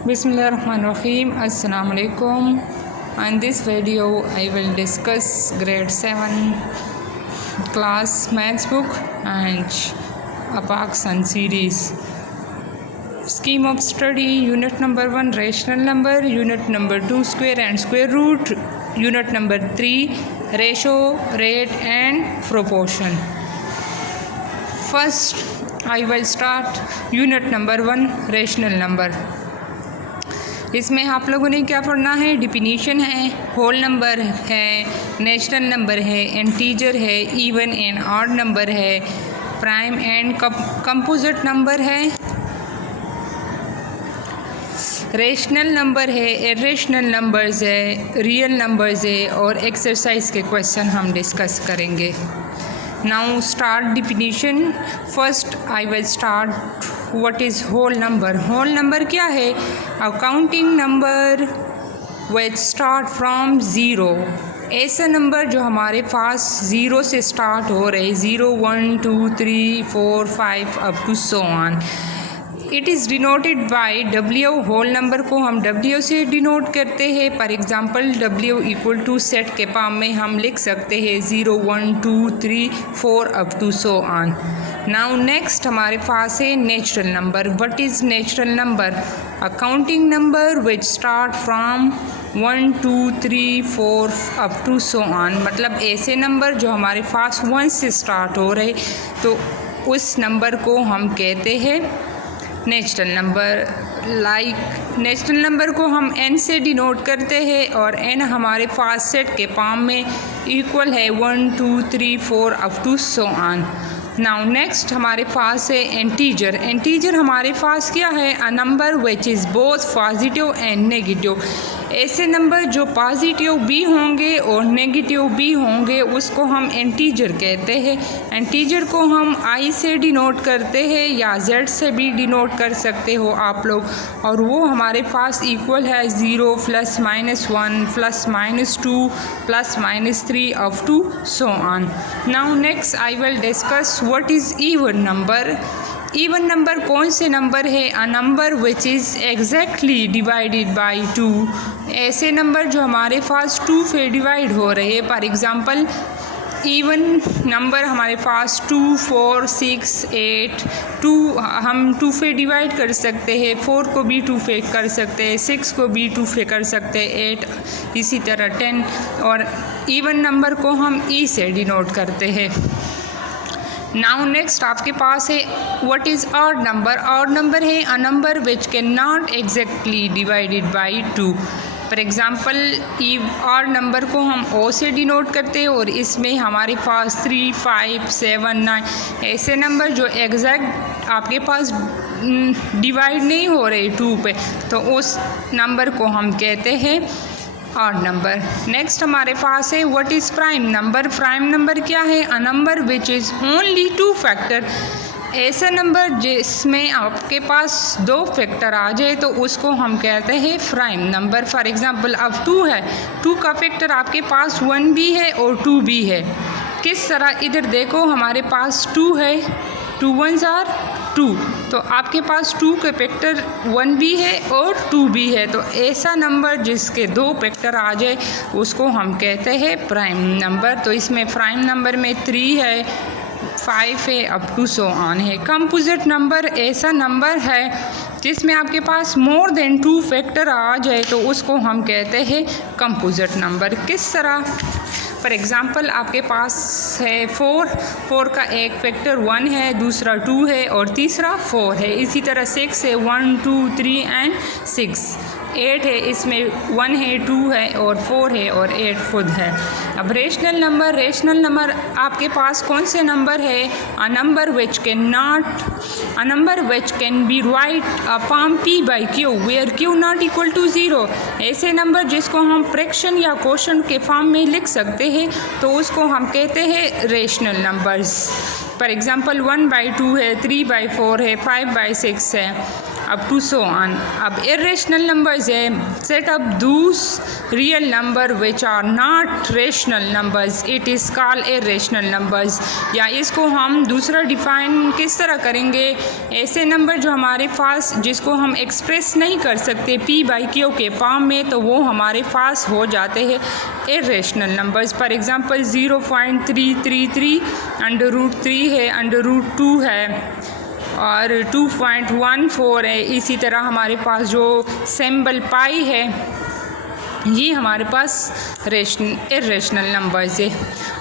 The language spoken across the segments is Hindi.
Bismillahirrahmanirrahim. Assalamu alaikum. In this video I will discuss grade 7 class maths book and Apak Sun series. Scheme of study: unit number 1 rational number, unit number 2 square and square root, unit number 3 ratio, rate and proportion. First I will start unit number 1 rational number. इसमें आप लोगों ने क्या पढ़ना है? डिफिनीशन है, होल नंबर है, नेचुरल नंबर है, इंटीजर है, इवन एंड ऑड नंबर है, प्राइम एंड कंपोजिट नंबर है, रेशनल नंबर है, इरेशनल नंबर्स है, रियल नंबर्स है और एक्सरसाइज के क्वेश्चन हम डिस्कस करेंगे. Now start definition. First I will start what is whole number. Whole number क्या है? A counting number which start from zero. ऐसा नंबर जो हमारे पास ज़ीरो से स्टार्ट हो रहे, 0 1 2 3 4 5 up to so on. It is denoted by W. Whole number को हम W से डिनोट करते हैं. For example W equal to set के फॉर्म में हम लिख सकते हैं 0 1 2 3 4 up to so on. Now next हमारे पास है natural number. What is natural number? A counting number which start from 1 2 3 4 up to so on. मतलब ऐसे नंबर जो हमारे पास 1 से स्टार्ट हो रहे, तो उस नंबर को हम कहते हैं natural number. Like natural number को हम n से डिनोट करते हैं और n हमारे पास सेट के फॉर्म में इक्वल है 1 2 3 4 up to so on. Now next हमारे पास है इंटीजर. इंटीजर हमारे पास क्या है? A number which is both positive and negative. ऐसे नंबर जो पॉजिटिव भी होंगे और नेगेटिव भी होंगे उसको हम इंटीजर कहते हैं. इंटीजर को हम i से डिनोट करते हैं या z से भी डिनोट कर सकते हो आप लोग, और वो हमारे पास इक्वल है 0 plus minus 1 plus minus 2 plus minus 3 up to so on. Now next I will discuss what is even number. Even number कौन से नंबर है? A number which is exactly divided by 2. ऐसे नंबर जो हमारे पास 2 पे डिवाइड हो रहे हैं. फॉर एग्ज़ाम्पल इवन नंबर हमारे पास 2 4 6 8. 2 हम 2 पे डिवाइड कर सकते हैं, 4 को भी 2 पे कर सकते हैं, 6 को भी 2 पे कर सकते हैं, 8 इसी तरह 10. और इवन नंबर को हम ई से डिनोट करते हैं. नाउ नेक्स्ट आपके पास है what is odd number. Odd number है a number which can not exactly divided by 2. For example odd number को हम ओ से डिनोट करते हैं और इसमें हमारे पास 3 5 7 9 ऐसे नंबर जो एग्जैक्ट आपके पास डिवाइड नहीं हो रहे 2 पे, तो उस नंबर को हम कहते हैं ऑड नंबर. नेक्स्ट हमारे पास है what is prime number. Prime number क्या है? A number which is only 2 factor. ऐसा नंबर जिसमें आपके पास 2 फैक्टर आ जाए तो उसको हम कहते हैं प्राइम नंबर. फॉर एग्ज़ाम्पल अब 2 है, 2 का फैक्टर आपके पास 1 भी है और 2 भी है. किस तरह? इधर देखो हमारे पास 2 है, 2 1s आर 2, तो आपके पास 2 के फैक्टर 1 भी है और 2 भी है. तो ऐसा नंबर जिसके 2 फैक्टर आ जाए उसको हम कहते हैं प्राइम नंबर. तो इसमें प्राइम नंबर में 3 है, 5 है, अप टू सो ऑन है. कंपोजिट नंबर ऐसा नंबर है जिसमें आपके पास मोर देन 2 फैक्टर आ जाए तो उसको हम कहते हैं कंपोजिट नंबर. किस तरह? फॉर एग्ज़ाम्पल आपके पास है 4 का एक फैक्टर 1 है, दूसरा 2 है और तीसरा 4 है. इसी तरह 6 है, 1 2 3 एंड 6. 8 है, इसमें 1 है, 2 है और 4 है और 8 खुद है. अब रेशनल नंबर. रेशनल नंबर आपके पास कौन से नंबर है? A number which can be write upon p by q where q not equal to 0. ऐसे नंबर जिसको हम फ्रैक्शन या क्वोशंट के फॉर्म में लिख सकते हैं तो उसको हम कहते हैं रेशनल नंबर्स. फॉर एग्ज़ाम्पल 1/2 है, 3/4 है, 5/6 है. Up to so on. अब इरेशनल नंबर्स है, set of those real number which are not rational numbers, it is called irrational numbers. या इसको हम दूसरा डिफाइन किस तरह करेंगे, ऐसे नंबर जो हमारे पास जिसको हम एक्सप्रेस नहीं कर सकते p/q के फॉर्म में, तो वो हमारे पास हो जाते हैं इरेशनल नंबर्स। फॉर एग्ज़ाम्पल 0.333 √3 है, √2 है और 2.14 है। इसी तरह हमारे पास जो सिंबल पाई है, ये हमारे पास इरेशनल नंबर्स है।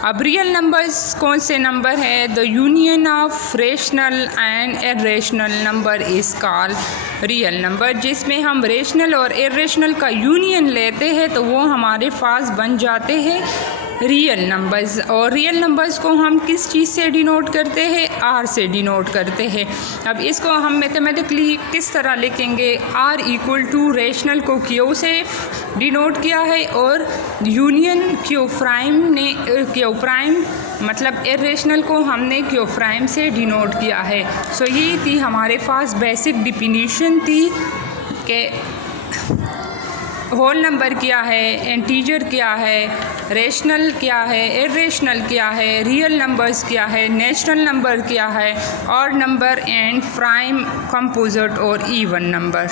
अब रियल नंबर्स कौन से नंबर है? The union of rational and irrational number is called real number. जिसमें हम रेशनल और इरेशनल का यूनियन लेते हैं तो वो हमारे पास बन जाते हैं रियल नंबर्स। और रियल नंबर्स को हम किस चीज़ से डिनोट करते हैं? आर से डिनोट करते हैं। अब इसको हम मैथमेटिकली किस तरह लिखेंगे? आर इक्वल टू रेशनल को क्यू से डिनोट किया है और यूनियन क्यू प्राइम मतलब इरेशनल को हमने क्यू प्राइम से डिनोट किया है। सो ये थी हमारे पास बेसिक डिफिनीशन थी कि होल नंबर क्या है, इंटीजर क्या है, रेशनल क्या है, इरेशनल क्या है, रियल नंबर्स क्या है, नेचुरल नंबर क्या है, odd number and prime, composite और इवन नंबर।